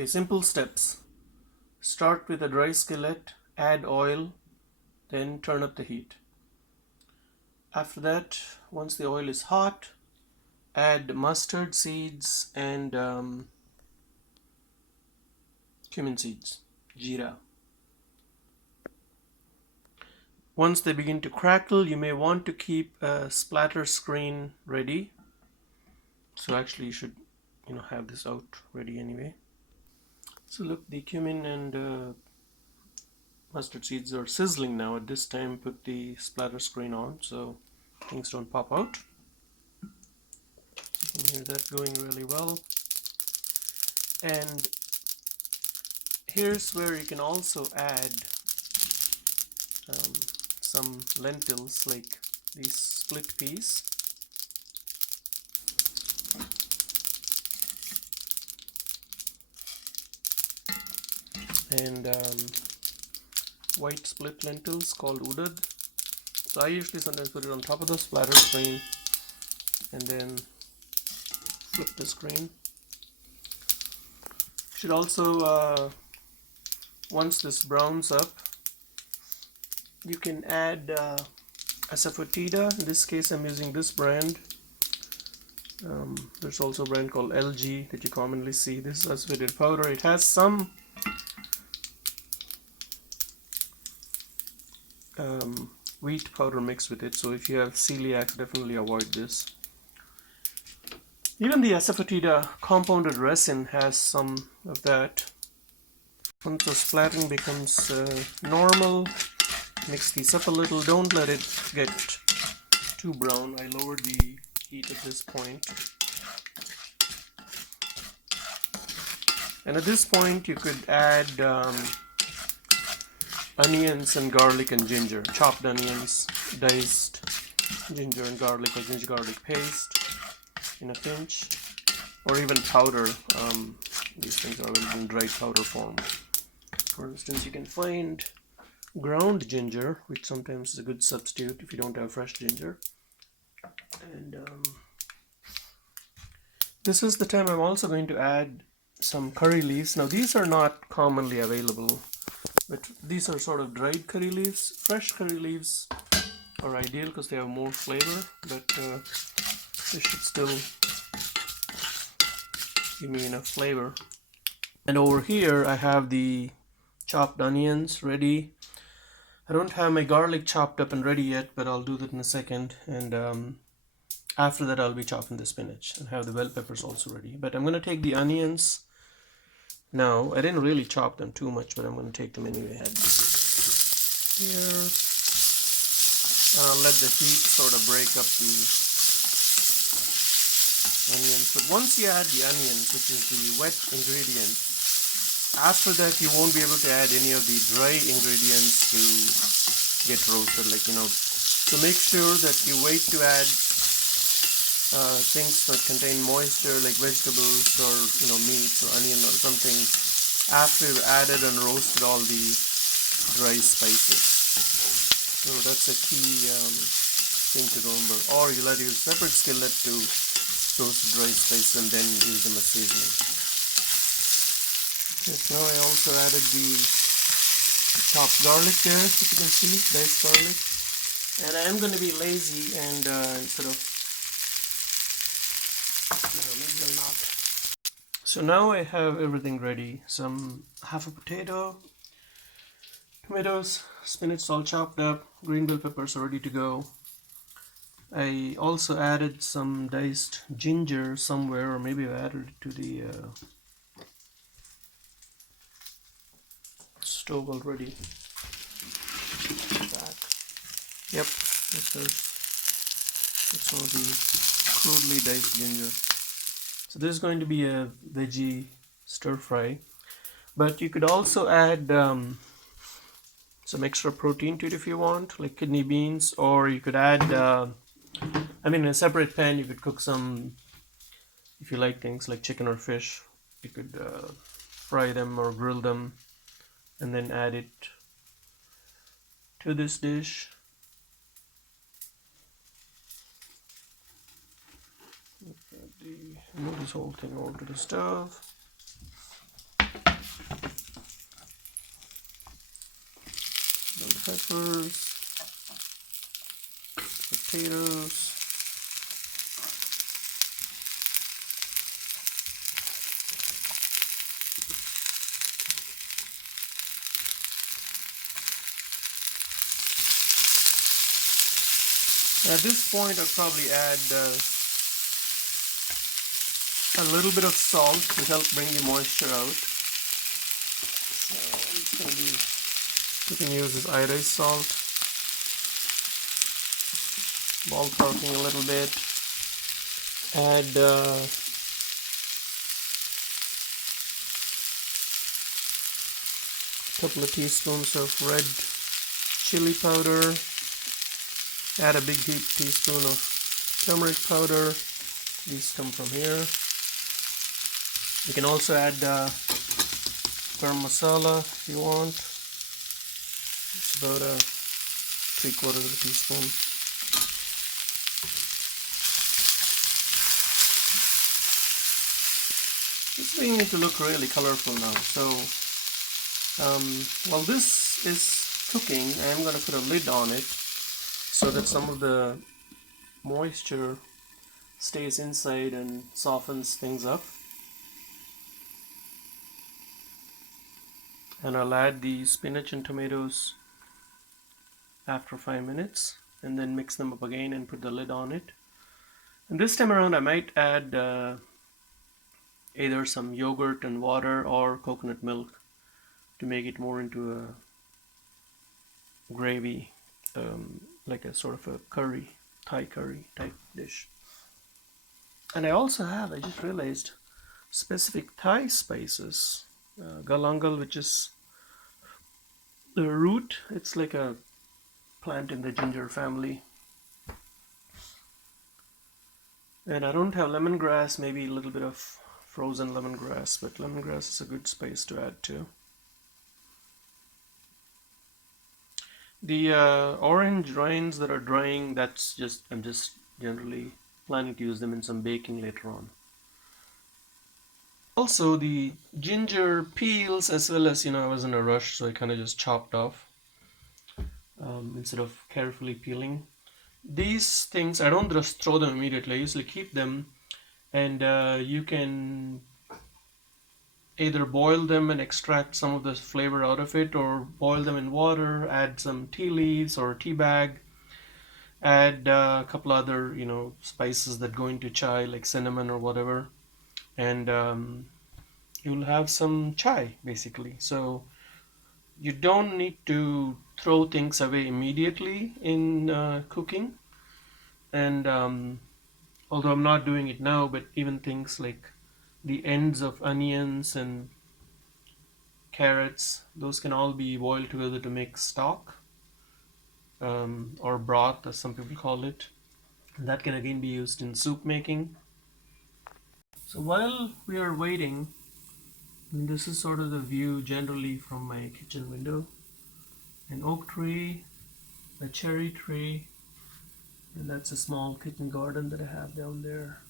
Okay, simple steps. Start with a dry skillet, add oil, then turn up the heat. After that, once the oil is hot, add mustard seeds and cumin seeds, jeera. Once they begin to crackle, you may want to keep a splatter screen ready. So actually you should have this out ready anyway. So look, the cumin and mustard seeds are sizzling now. At this time, put the splatter screen on so things don't pop out. You can hear that going really well. And here's where you can also add some lentils, like these split peas. And white split lentils called oodles. So I usually sometimes put it on top of the splatter screen and then flip the screen. You should also, once this browns up, you can add asafoetida. In this case I'm using this brand. There's also a brand called LG that you commonly see. This is asafoetida powder. It has some wheat powder mixed with it, so if you have celiac, definitely avoid this. Even the asafoetida compounded resin has some of that. Once the splatting becomes normal, mix these up a little. Don't let it get too brown. I lowered the heat at this point. And at this point you could add onions and garlic and ginger, chopped onions, diced ginger and garlic, or ginger garlic paste in a pinch, or even powder. These things are available in dried powder form. For instance, you can find ground ginger, which sometimes is a good substitute if you don't have fresh ginger. And this is the time I'm also going to add some curry leaves. Now these are not commonly available, but these are sort of dried curry leaves. Fresh curry leaves are ideal because they have more flavor, but they should still give me enough flavor. And over here I have the chopped onions ready. I don't have my garlic chopped up and ready yet, but I'll do that in a second. And after that I'll be chopping the spinach and have the bell peppers also ready. But I'm going to take the onions now. I didn't really chop them too much, but I'm going to take them anyway. Here, let the heat sort of break up the onions. But once you add the onions, which is the wet ingredient, after that you won't be able to add any of the dry ingredients to get roasted, so make sure that you wait to add things that contain moisture, like vegetables or meats or onion or something, after you've added and roasted all the dry spices. So that's a key thing to remember. Or you'll have to use a separate skillet to roast the dry spices and then use them as seasoning. Yes, now I also added the chopped garlic there, if you can see, diced garlic. And I am going to be lazy and instead of, maybe I'll not. So now I have everything ready. Half a potato, tomatoes, spinach all chopped up, green bell peppers are ready to go. I also added some diced ginger somewhere, or maybe I added it to the stove already. Back. Yep, it's all the crudely diced ginger. So this is going to be a veggie stir fry, but you could also add some extra protein to it if you want, like kidney beans, or you could add in a separate pan you could cook some, if you like things like chicken or fish, you could fry them or grill them and then add it to this dish. Move this whole thing over to the stove. peppers, potatoes. At this point, I'll probably add a little bit of salt to help bring the moisture out. So it's going to be, you can use this iodized salt. Ballparking a little bit. Add a couple of teaspoons of red chili powder. Add a big teaspoon of turmeric powder. These come from here. You can also add garam masala if you want. It's about 3/4 of a teaspoon. It's beginning to look really colorful now. So while this is cooking, I'm going to put a lid on it so that some of the moisture stays inside and softens things up. And I'll add the spinach and tomatoes after 5 minutes and then mix them up again and put the lid on it. And this time around I might add either some yogurt and water or coconut milk to make it more into a gravy, like a sort of a curry, Thai curry type dish. And I also have, I just realized, specific Thai spices. Galangal, which is the root, it's like a plant in the ginger family. And I don't have lemongrass, maybe a little bit of frozen lemongrass, but lemongrass is a good spice to add too. The orange rinds that are drying, that's just, I'm just generally planning to use them in some baking later on. Also the ginger peels, as well as, I was in a rush, so I kind of just chopped off instead of carefully peeling. These things, I don't just throw them immediately. I usually keep them, and you can either boil them and extract some of the flavor out of it, or boil them in water, add some tea leaves or tea bag, add a couple other spices that go into chai, like cinnamon or whatever, and you'll have some chai basically. So you don't need to throw things away immediately in cooking. And although I'm not doing it now, but even things like the ends of onions and carrots, those can all be boiled together to make stock, or broth as some people call it. And that can again be used in soup making. So while we are waiting, this is sort of the view generally from my kitchen window. An oak tree, a cherry tree, and that's a small kitchen garden that I have down there.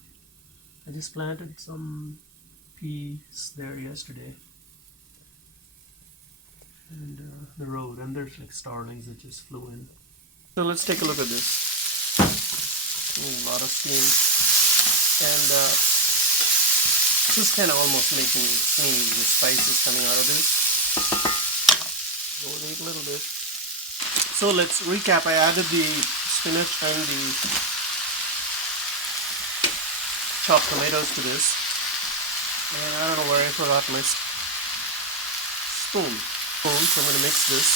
I just planted some peas there yesterday. And the road, and there's like starlings that just flew in. So let's take a look at this. A lot of steam. And this is kind of almost making me sneeze, the spices coming out of this. Go wait a little bit. So let's recap. I added the spinach and the chopped tomatoes to this. And I don't know where I forgot my spoon. So I'm going to mix this.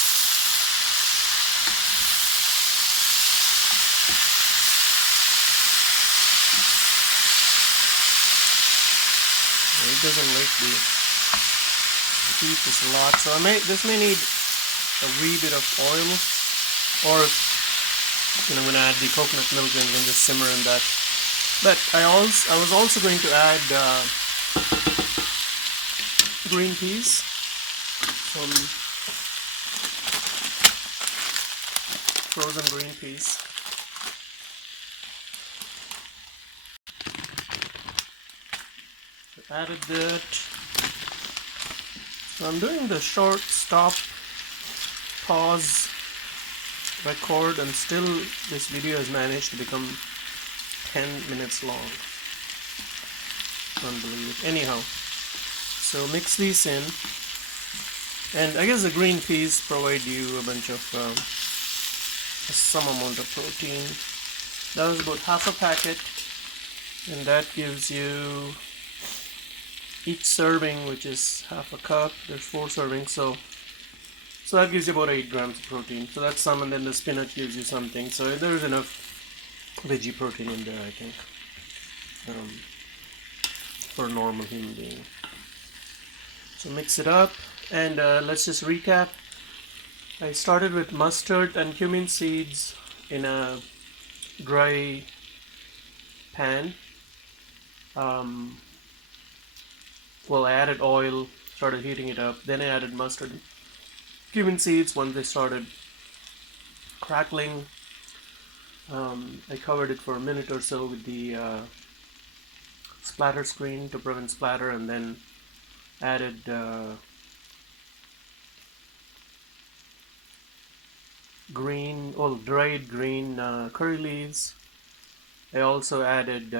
It doesn't like the heat is a lot, so this may need a wee bit of oil, or I'm going to add the coconut milk and then just simmer in that. But I was also going to add green peas, some frozen green peas. Added that. So I'm doing the short stop, pause record, and still this video has managed to become 10 minutes long. Unbelievable. Anyhow, so mix these in, and I guess the green peas provide you a bunch of some amount of protein. That was about half a packet, and that gives you each serving, which is half a cup. There's 4 servings, so that gives you about 8 grams of protein. So that's some, and then the spinach gives you something. So there's enough veggie protein in there, I think, for a normal human being. So mix it up, and let's just recap. I started with mustard and cumin seeds in a dry pan. Well, I added oil, started heating it up, then I added mustard, cumin seeds. Once they started crackling, I covered it for a minute or so with the splatter screen to prevent splatter, and then added dried green curry leaves. I also added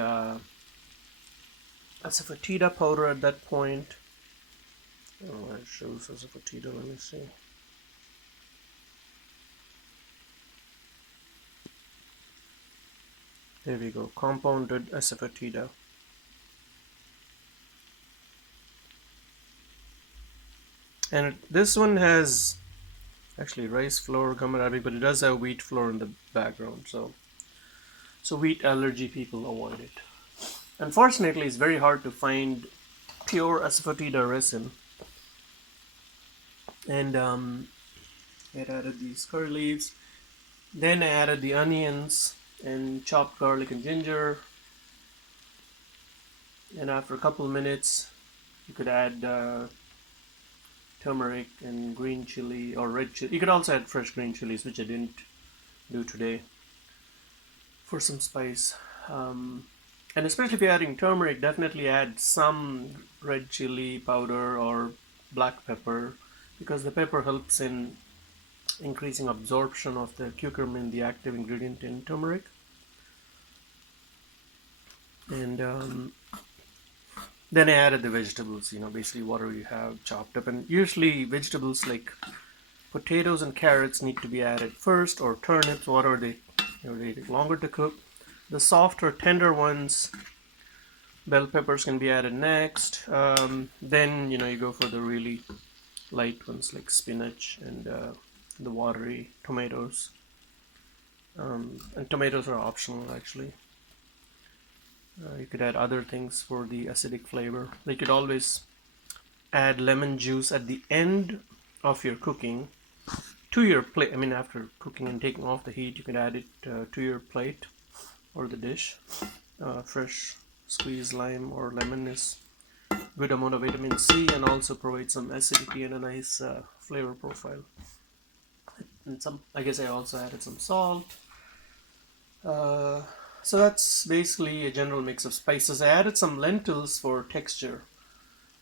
asafoetida powder at that point. Oh, it shows asafoetida. Let me see. There we go. Compounded asafoetida. And this one has actually rice flour, gum arabic, but it does have wheat flour in the background. So wheat allergy people avoid it. Unfortunately, it's very hard to find pure asafoetida resin. And I added these curry leaves. Then I added the onions and chopped garlic and ginger. And after a couple of minutes, you could add turmeric and green chili or red chili. You could also add fresh green chilies, which I didn't do today, for some spice. And especially if you're adding turmeric, definitely add some red chili powder or black pepper, because the pepper helps in increasing absorption of the curcumin, the active ingredient in turmeric. And then I added the vegetables, basically whatever you have chopped up. And usually vegetables like potatoes and carrots need to be added first, or turnips, whatever they take longer to cook. The softer, tender ones, bell peppers, can be added next. Then you go for the really light ones like spinach and the watery tomatoes. And tomatoes are optional, actually. You could add other things for the acidic flavor. You could always add lemon juice at the end of your cooking to your plate. I mean, after cooking and taking off the heat, you can add it to your plate or the dish. Fresh squeezed lime or lemon is good amount of vitamin C, and also provides some acidity and a nice flavor profile. And I guess I also added some salt. So that's basically a general mix of spices. I added some lentils for texture.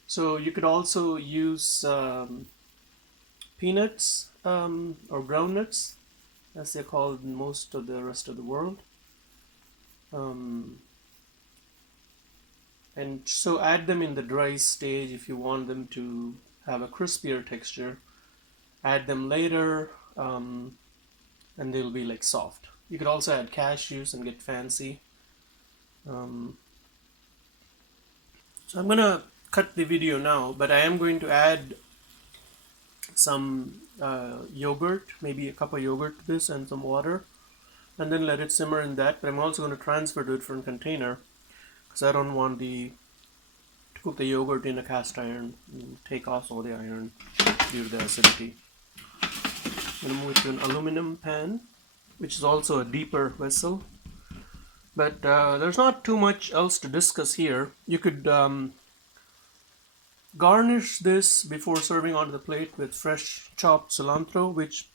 So you could also use peanuts or groundnuts, as they're called in most of the rest of the world. And so add them in the dry stage if you want them to have a crispier texture. Add them later, and they'll be like soft. You could also add cashews and get fancy. So I'm gonna cut the video now, but I am going to add some yogurt, maybe a cup of yogurt to this, and some water, and then let it simmer in that. But I'm also going to transfer to a different container, because I don't want to cook the yogurt in a cast iron and take off all the iron due to the acidity. I'm going to move it to an aluminum pan, which is also a deeper vessel. But there's not too much else to discuss here. You could garnish this before serving onto the plate with fresh chopped cilantro, which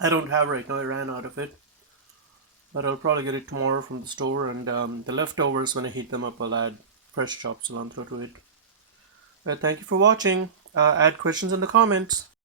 I don't have right now. I ran out of it. But I'll probably get it tomorrow from the store, and the leftovers, when I heat them up, I'll add fresh chopped cilantro to it. But thank you for watching. Add questions in the comments.